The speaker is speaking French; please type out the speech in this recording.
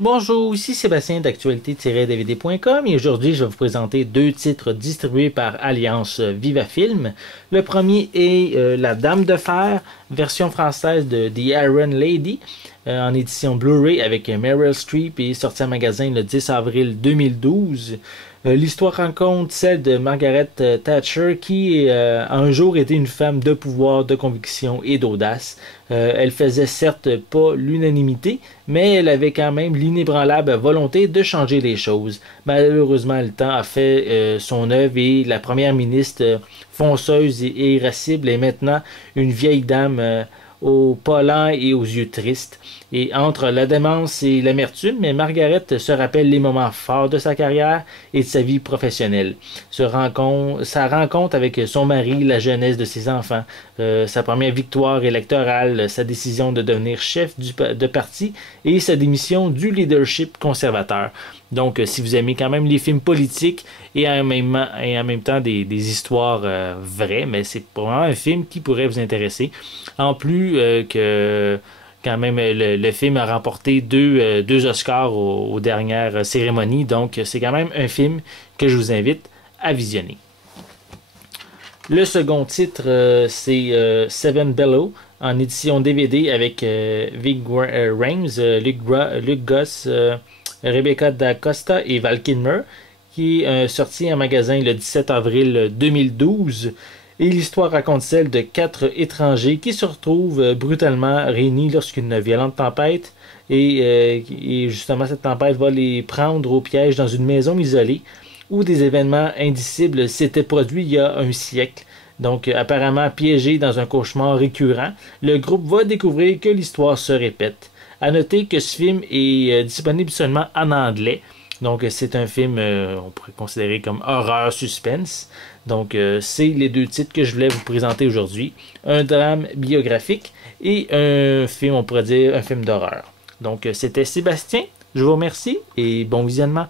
Bonjour, ici Sébastien d'actualité-dvd.com et aujourd'hui je vais vous présenter deux titres distribués par Alliance Viva Film. Le premier est La Dame de Fer, version française de The Iron Lady, en édition Blu-ray avec Meryl Streep et sorti en magasin le 10 avril 2012. L'histoire raconte celle de Margaret Thatcher qui un jour était une femme de pouvoir, de conviction et d'audace. Elle faisait certes pas l'unanimité, mais elle avait quand même l'inébranlable volonté de changer les choses. Malheureusement, le temps a fait son œuvre et la première ministre fonceuse et irascible est maintenant une vieille dame aux pas lents et aux yeux tristes. Et entre la démence et l'amertume, mais Margaret se rappelle les moments forts de sa carrière et de sa vie professionnelle. Sa rencontre avec son mari, la jeunesse de ses enfants, sa première victoire électorale, sa décision de devenir chef de parti et sa démission du leadership conservateur. Donc, si vous aimez quand même les films politiques et en même temps des histoires vraies, mais c'est probablement un film qui pourrait vous intéresser. En plus que quand même le film a remporté deux Oscars aux dernières cérémonies, donc c'est quand même un film que je vous invite à visionner. Le second titre, c'est Seven Below, en édition DVD avec Ving Rhames, Luke Goss, Rebecca Da Costa et Val Kilmer, qui est sorti en magasin le 17 avril 2012. Et l'histoire raconte celle de quatre étrangers qui se retrouvent brutalement réunis lorsqu'une violente tempête et justement cette tempête va les prendre au piège dans une maison isolée où des événements indicibles s'étaient produits il y a un siècle. Donc apparemment piégés dans un cauchemar récurrent, le groupe va découvrir que l'histoire se répète. À noter que ce film est disponible seulement en anglais. Donc c'est un film, on pourrait considérer comme horreur suspense. Donc c'est les deux titres que je voulais vous présenter aujourd'hui. Un drame biographique et un film, on pourrait dire un film d'horreur. Donc c'était Sébastien, je vous remercie et bon visionnement.